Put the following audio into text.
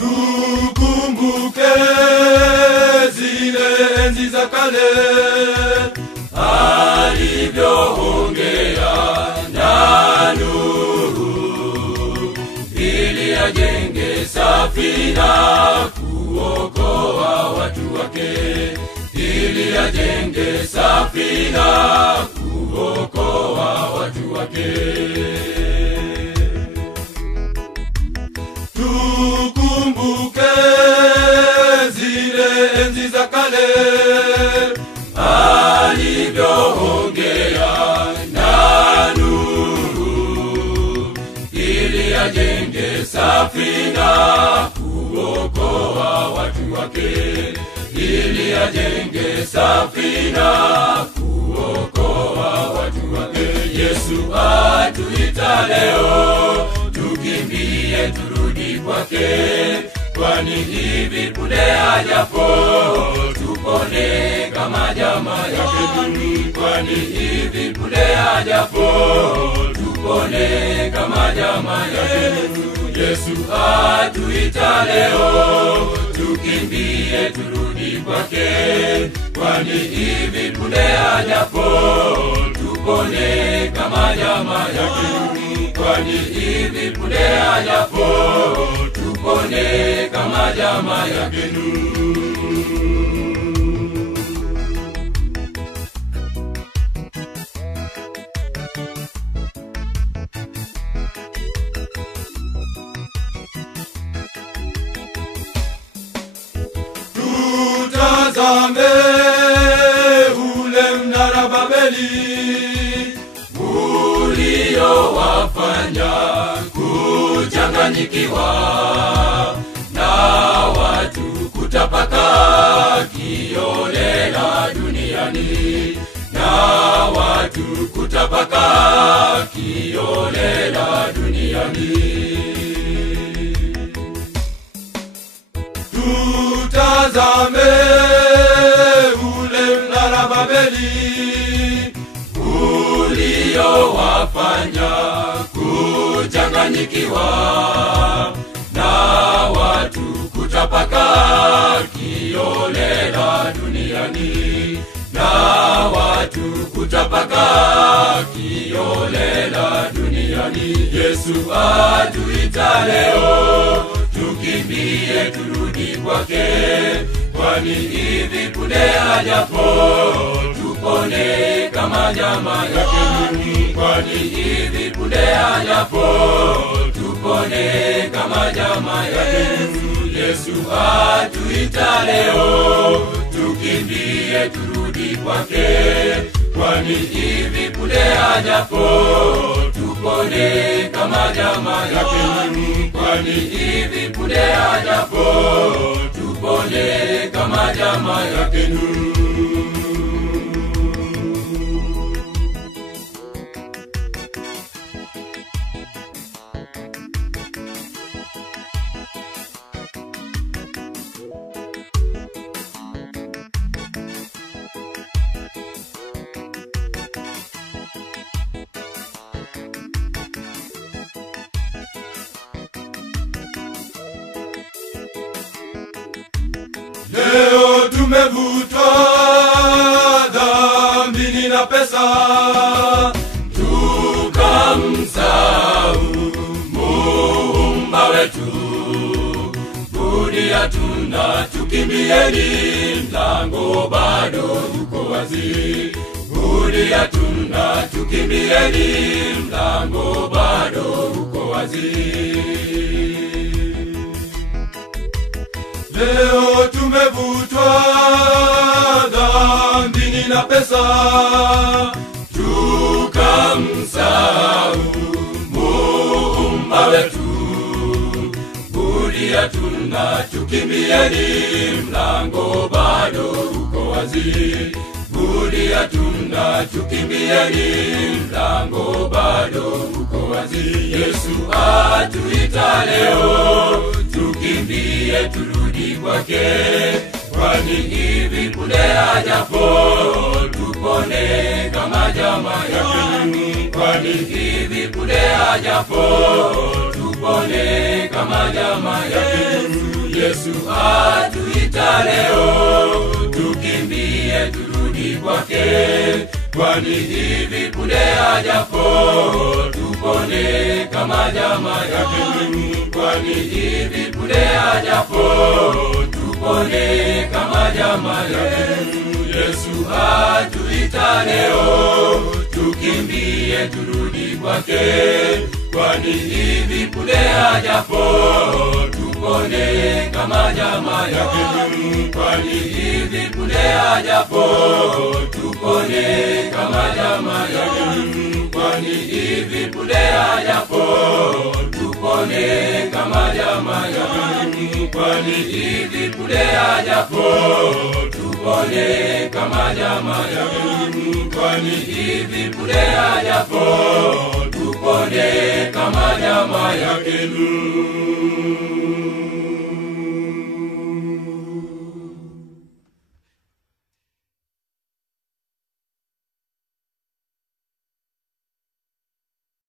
Tukumbuke zile enzi za kale, alivyoongea na Nuhu ili ajenge safina kuokoa watu wake, ili ajenge safina kuokoa watu wake. Tukumbuke zile enzi za kale, alivyoongea na Nuhu ili ajenge safina kuokoa watu wake, ili ajenge safina kuokoa watu wake. Yesu atuita leo, tukimbie turudi kwake, kwani hivi punde ajapo tupone kama jamaa yake. Kwani hivi punde ajapo tupone kama jamaa yake. Yesu atuita leo, tukimbie turudi kwake, kwani hivi punde ajapo tupone kama jamaa yake. Kwani hivi punde ajapo tupone kama jamaa yake. Tutazame ule mnara Babeli uliowafanya kuchanganyikiwa na watu kutapaka kiolela duniani, na watu kutapaka kiolela duniani. Tutazame ule mnara Babeli uliowafanya kuchanganyikiwa na watu kutapaka kiolela duniani, na watu kutapaka kiolela duniani. Yesu atuita leo, tukimbie turudi kwake, kwani hivi punde ajapo tupone kama jamaa yake. Kwani hivi punde ajapo tupone kama jamaa yake. Yesu atuita leo, tukimbie turudi kwake, kwani hivi punde ajapo tupone kama jamaa yake. Kwani hivi punde ajapo tupone kama jamaa yake. Leo tumevutwa dhambini na pesa, tukamsahau Muumba wetu. Budi hatuna, tukimbieni, mlango bado uko wazi. Budi hatuna, tukimbieni, mlango bado uko wazi. Leo tumevutwa dhambini na pesa, tukamsahau Muumba wetu. Budi hatuna, tukimbieni, mlango bado uko wazi. Budi hatuna, tukimbieni, mlango bado uko wazi. Yesu atuita leo, tukimbie turudi kwake, kwani hivi punde ajapo tupone kama jamaa yake. Kwani hivi punde ajapo tupone kama jamaa yake. Yesu atuita leo, tukimbie turudi kwake, kwani hivi punde ajapo tupone kama jamaa yake. Kwani hivi punde ajapo tupone kama jamaa yake. Yesu atuita leo, tukimbie turudi kwake, kwani hivi punde ajapo tupone kama jamaa yake. Kwani hivi punde ajapo tupone kama jamaa yake. Kwani hivi punde ajapo tupone kama jamaa yake. Kwani hivi punde ajapo tupone kama jamaa yake. Kwani hivi punde ajapo tupone kama jamaa yake.